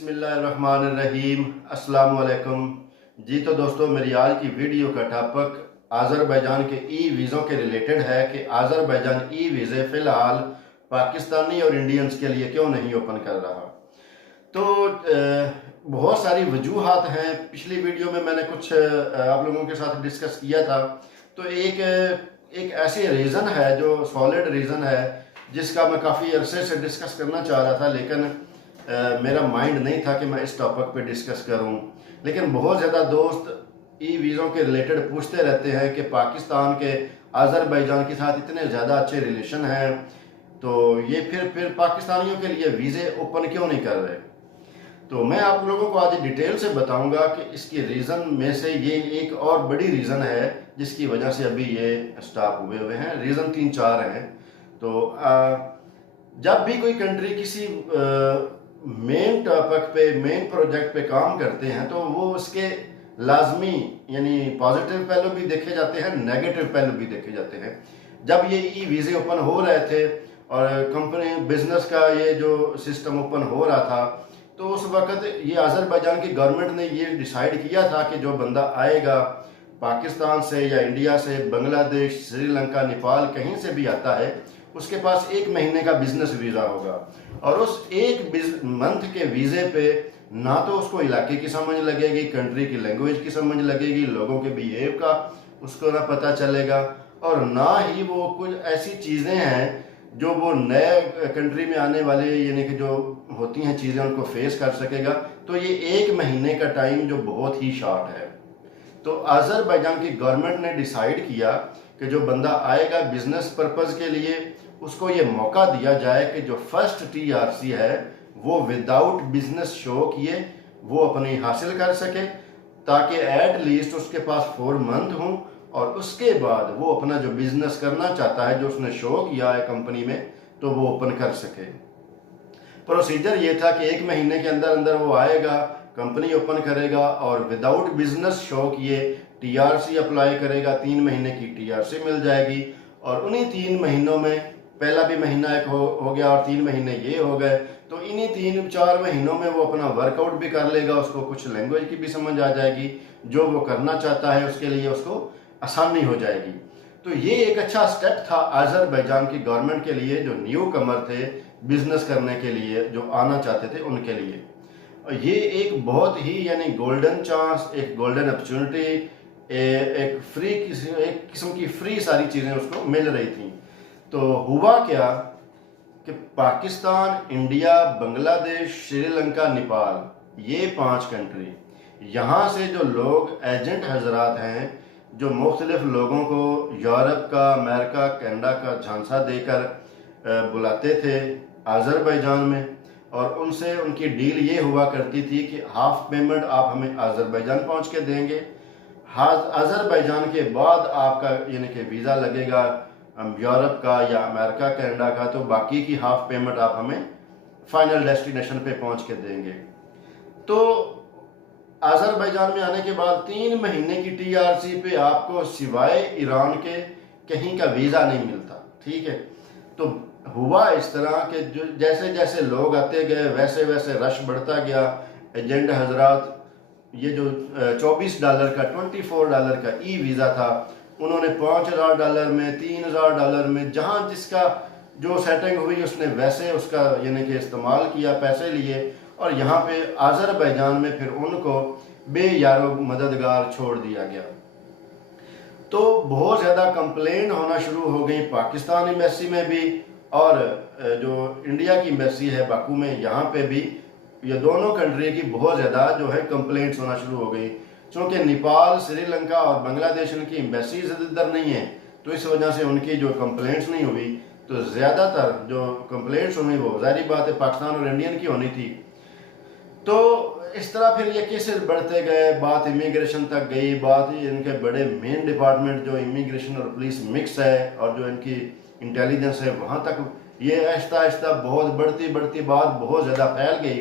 बिस्मिल्लाहिर्रहमानिर्रहीम अस्सलाम वालेकुम जी। तो दोस्तों, मेरी आज की वीडियो का टॉपिक आज़रबाईजान के ई वीज़ों के रिलेटेड है कि आज़रबाईजान ई वीज़े फ़िलहाल पाकिस्तानी और इंडियंस के लिए क्यों नहीं ओपन कर रहा। तो बहुत सारी वजूहात हैं। पिछली वीडियो में मैंने कुछ आप लोगों के साथ डिस्कस किया था। तो एक ऐसी रीज़न है जो सॉलिड रीज़न है जिसका मैं काफ़ी अरसे से डिस्कस करना चाह रहा था, लेकिन मेरा माइंड नहीं था कि मैं इस टॉपिक पे डिस्कस करूं। लेकिन बहुत ज़्यादा दोस्त ई वीज़ों के रिलेटेड पूछते रहते हैं कि पाकिस्तान के आज़रबाईजान के साथ इतने ज़्यादा अच्छे रिलेशन हैं, तो ये फिर पाकिस्तानियों के लिए वीज़े ओपन क्यों नहीं कर रहे। तो मैं आप लोगों को आज डिटेल से बताऊंगा कि इसकी रीज़न में से ये एक और बड़ी रीज़न है जिसकी वजह से अभी ये स्टॉप हुए हैं। रीज़न 3-4 हैं। तो जब भी कोई कंट्री किसी मेन टॉपिक पे, मेन प्रोजेक्ट पे काम करते हैं तो वो उसके लाजमी यानी पॉजिटिव पहलू भी देखे जाते हैं, नेगेटिव पहलू भी देखे जाते हैं। जब ये ई वीज़े ओपन हो रहे थे और कंपनी बिजनेस का ये जो सिस्टम ओपन हो रहा था, तो उस वक्त ये आज़रबाईजान की गवर्नमेंट ने ये डिसाइड किया था कि जो बंदा आएगा पाकिस्तान से या इंडिया से, बांग्लादेश, श्रीलंका, नेपाल, कहीं से भी आता है, उसके पास 1 महीने का बिजनेस वीज़ा होगा। और उस 1 मंथ के वीज़े पे ना तो उसको इलाके की समझ लगेगी, कंट्री की लैंग्वेज की समझ लगेगी, लोगों के बिहेव का उसको ना पता चलेगा, और ना ही वो कुछ ऐसी चीज़ें हैं जो वो नए कंट्री में आने वाले यानी कि जो होती हैं चीज़ें उनको फेस कर सकेगा। तो ये 1 महीने का टाइम जो बहुत ही शॉर्ट है। तो आज़रबाईजान की गवर्नमेंट ने डिसाइड किया कि जो बंदा आएगा बिजनेस पर्पज़ के लिए, उसको ये मौका दिया जाए कि जो फर्स्ट TRC है वो विदाउट बिजनेस शो किए वो अपनी हासिल कर सके, ताकि एट लीस्ट उसके पास 4 मंथ हों, और उसके बाद वो अपना जो बिजनेस करना चाहता है, जो उसने शो किया है कंपनी में, तो वो ओपन कर सके। प्रोसीजर ये था कि 1 महीने के अंदर अंदर वो आएगा, कंपनी ओपन करेगा और विदाउट बिजनेस शो किए TRC अप्लाई करेगा। 3 महीने की TRC मिल जाएगी, और उन्हीं 3 महीनों में पहला भी महीना एक हो गया और 3 महीने ये हो गए, तो इन्हीं 3-4 महीनों में वो अपना वर्कआउट भी कर लेगा, उसको कुछ लैंग्वेज की भी समझ आ जाएगी, जो वो करना चाहता है उसके लिए उसको आसानी हो जाएगी। तो ये एक अच्छा स्टेप था आज़रबाईजान की गवर्नमेंट के लिए, जो न्यू कमर थे बिजनेस करने के लिए, जो आना चाहते थे उनके लिए। और ये एक बहुत ही यानी गोल्डन चांस, एक गोल्डन अपॉर्चुनिटी, एक किस्म की फ्री सारी चीज़ें उसको मिल रही थी। तो हुआ क्या कि पाकिस्तान, इंडिया, बांग्लादेश, श्रीलंका, नेपाल, ये 5 कंट्री, यहाँ से जो लोग एजेंट हजरात हैं जो मुख्तलिफ लोगों को यूरोप का, अमेरिका, कनाडा का झांसा देकर बुलाते थे आज़रबाईजान में, और उनसे उनकी डील ये हुआ करती थी कि हाफ पेमेंट आप हमें आज़रबाईजान पहुँच के देंगे, आज़रबाईजान के बाद आपका यानी कि वीज़ा लगेगा यूरोप का या अमेरिका, कनाडा का, तो बाकी की हाफ पेमेंट आप हमें फाइनल डेस्टिनेशन पे पहुंच के देंगे। तो आज़रबाईजान में आने के बाद 3 महीने की TRC पे आपको सिवाय ईरान के कहीं का वीज़ा नहीं मिलता। ठीक है। तो हुआ इस तरह कि जो जैसे जैसे लोग आते गए वैसे वैसे रश बढ़ता गया। एजेंट हजरात ये जो $24 का, $24 का ई वीज़ा था, उन्होंने $5000 में, $3000 में, जहाँ जिसका जो सेटिंग हुई उसने वैसे उसका यानी कि इस्तेमाल किया, पैसे लिए, और यहाँ पे आज़रबाईजान में फिर उनको बेयारो मददगार छोड़ दिया गया। तो बहुत ज़्यादा कंप्लेंट होना शुरू हो गई पाकिस्तान एम्बेसी में भी, और जो इंडिया की एम्बेसी है बाकू में, यहाँ पे भी ये दोनों कंट्री की बहुत ज़्यादा जो है कंप्लेंट्स होना शुरू हो गई। क्योंकि नेपाल, श्रीलंका और बांग्लादेश उनकी एम्बेसीज इधर नहीं है, तो इस वजह से उनकी जो कंप्लेंट्स नहीं हुई। तो ज़्यादातर जो कंप्लेंट्स हुई वो ज़ाहिर बात है पाकिस्तान और इंडियन की होनी थी। तो इस तरह फिर ये केसेस बढ़ते गए, बात इमिग्रेशन तक गई, बात इनके बड़े मेन डिपार्टमेंट जो इमिग्रेशन और पुलिस मिक्स है और जो इनकी इंटेलिजेंस है, वहाँ तक ये आहिस्ता आहिस्ता बहुत बढ़ती बात बहुत ज़्यादा फैल गई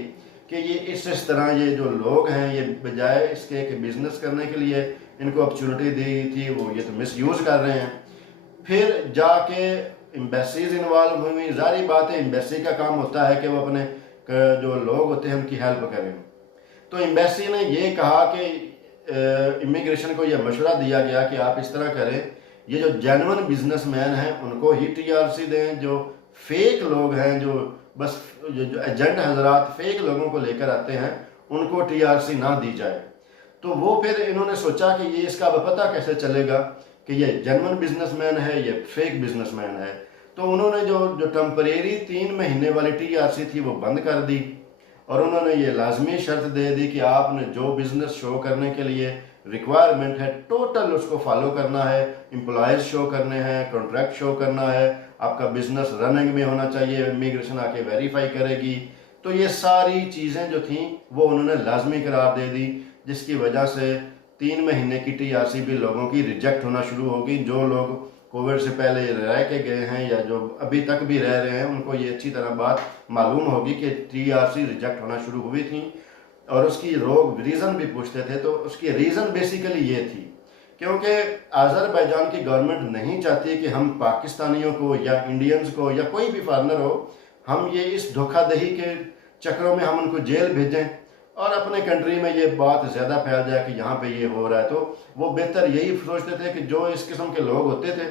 कि ये इस तरह ये जो लोग हैं, ये बजाय इसके कि बिजनेस करने के लिए इनको अपॉर्चुनिटी दी थी, वो ये तो मिसयूज़ कर रहे हैं। फिर जाके एम्बेसीज इन्वॉल्व हुई। जारी बात है एम्बेसी का काम होता है कि वो अपने जो लोग होते हैं उनकी हेल्प करें। तो एम्बेसी ने ये कहा कि इमिग्रेशन को यह मशवरा दिया गया कि आप इस तरह करें, ये जो जेन्युइन बिजनेसमैन हैं उनको ही टीआरसी दें, जो फेक लोग हैं, जो बस जो एजेंट हजरात फेक लोगों को लेकर आते हैं उनको टीआरसी ना दी जाए। तो वो फिर इन्होंने सोचा कि ये इसका पता कैसे चलेगा कि ये जेन्युइन बिजनेसमैन है, ये फेक बिजनेसमैन है। तो उन्होंने जो टेम्परेरी 3 महीने वाली टीआरसी थी वो बंद कर दी और उन्होंने ये लाजमी शर्त दे दी कि आपने जो बिजनेस शो करने के लिए रिक्वायरमेंट है टोटल उसको फॉलो करना है, एम्प्लॉयज शो करने हैं, कॉन्ट्रैक्ट शो करना है, आपका बिजनेस रनिंग में होना चाहिए, इमिग्रेशन आके वेरीफाई करेगी। तो ये सारी चीज़ें जो थी वो उन्होंने लाजमी करार दे दी, जिसकी वजह से 3 महीने की टीआरसी भी लोगों की रिजेक्ट होना शुरू होगी। जो लोग कोविड से पहले रह के गए हैं या जो अभी तक भी रह रहे हैं उनको ये अच्छी तरह बात मालूम होगी कि टीआरसी रिजेक्ट होना शुरू हुई थी और उसकी रीज़न भी पूछते थे। तो उसकी रीज़न बेसिकली ये थी क्योंकि अज़रबैजान की गवर्नमेंट नहीं चाहती कि हम पाकिस्तानियों को या इंडियंस को या कोई भी फॉरेनर हो, हम ये इस धोखाधड़ी के चक्रों में हम उनको जेल भेजें और अपने कंट्री में ये बात ज़्यादा फैल जाए कि यहाँ पे ये हो रहा है। तो वो बेहतर यही सोचते थे कि जो इस किस्म के लोग होते थे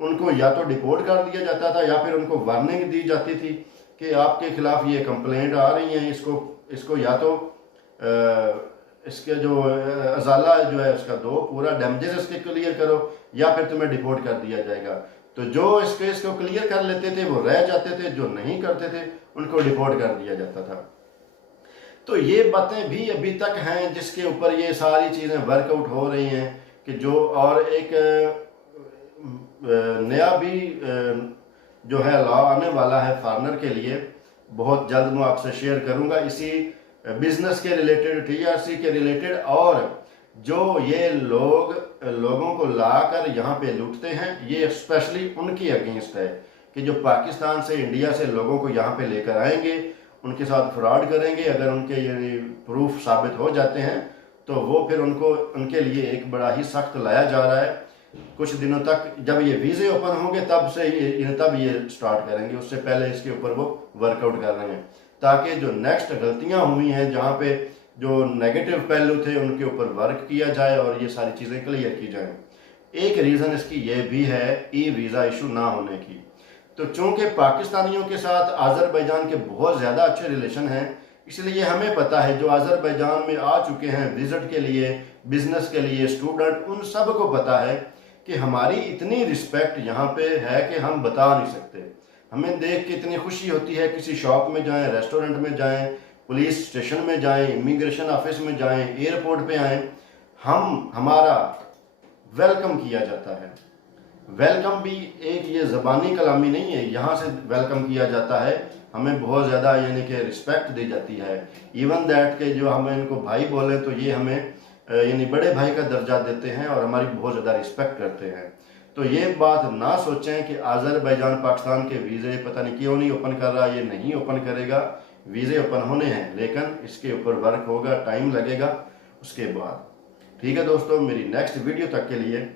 उनको या तो डिपोर्ट कर दिया जाता था या फिर उनको वार्निंग दी जाती थी कि आपके खिलाफ ये कंप्लेंट आ रही हैं, इसको या तो इसके जो अजाला जो है उसका दो, पूरा डैमेजेस इसके क्लियर करो, या फिर तुम्हें डिपोर्ट कर दिया जाएगा। तो जो इस केस को क्लियर कर लेते थे वो रह जाते थे, जो नहीं करते थे उनको डिपोर्ट कर दिया जाता था। तो ये बातें भी अभी तक हैं जिसके ऊपर ये सारी चीज़ें वर्कआउट हो रही हैं कि जो, और एक नया भी जो है लॉ आने वाला है फॉरेनर के लिए, बहुत जल्द मैं आपसे शेयर करूंगा इसी बिजनेस के रिलेटेड, टीआरसी के रिलेटेड। और जो ये लोगों को लाकर यहाँ पे लूटते हैं ये स्पेशली उनके अगेंस्ट है कि जो पाकिस्तान से इंडिया से लोगों को यहाँ पे लेकर आएंगे, उनके साथ फ्रॉड करेंगे, अगर उनके ये प्रूफ साबित हो जाते हैं तो वो फिर उनके लिए एक बड़ा ही सख्त लाया जा रहा है। कुछ दिनों तक जब ये वीज़े ओपन होंगे तब ये स्टार्ट करेंगे, उससे पहले इसके ऊपर वो वर्कआउट कर रहे हैं ताकि जो नेक्स्ट गलतियां हुई हैं, जहाँ पे जो नेगेटिव पहलू थे उनके ऊपर वर्क किया जाए और ये सारी चीज़ें क्लियर की जाएं। एक रीज़न इसकी ये भी है ई वीज़ा इशू ना होने की। तो चूंकि पाकिस्तानियों के साथ अज़रबैजान के बहुत ज़्यादा अच्छे रिलेशन हैं, इसलिए हमें पता है जो अज़रबैजान में आ चुके हैं विजिट के लिए, बिजनेस के लिए, स्टूडेंट, उन सब को पता है कि हमारी इतनी रिस्पेक्ट यहाँ पे है कि हम बता नहीं सकते। हमें देख के इतनी खुशी होती है, किसी शॉप में जाएं, रेस्टोरेंट में जाएं, पुलिस स्टेशन में जाएं, इमिग्रेशन ऑफिस में जाएं, एयरपोर्ट पे आएँ, हमारा वेलकम किया जाता है। वेलकम भी एक ये ज़बानी कलामी नहीं है, यहाँ से वेलकम किया जाता है, हमें बहुत ज़्यादा यानी कि रिस्पेक्ट दी जाती है। इवन दैट के जो हम इनको भाई बोलें तो ये हमें यानी बड़े भाई का दर्जा देते हैं और हमारी बहुत ज़्यादा रिस्पेक्ट करते हैं। तो ये बात ना सोचें कि अज़रबैजान पाकिस्तान के वीज़े पता नहीं क्यों नहीं ओपन कर रहा, ये नहीं ओपन करेगा, वीज़े ओपन होने हैं लेकिन इसके ऊपर वर्क होगा, टाइम लगेगा उसके बाद। ठीक है दोस्तों, मेरी नेक्स्ट वीडियो तक के लिए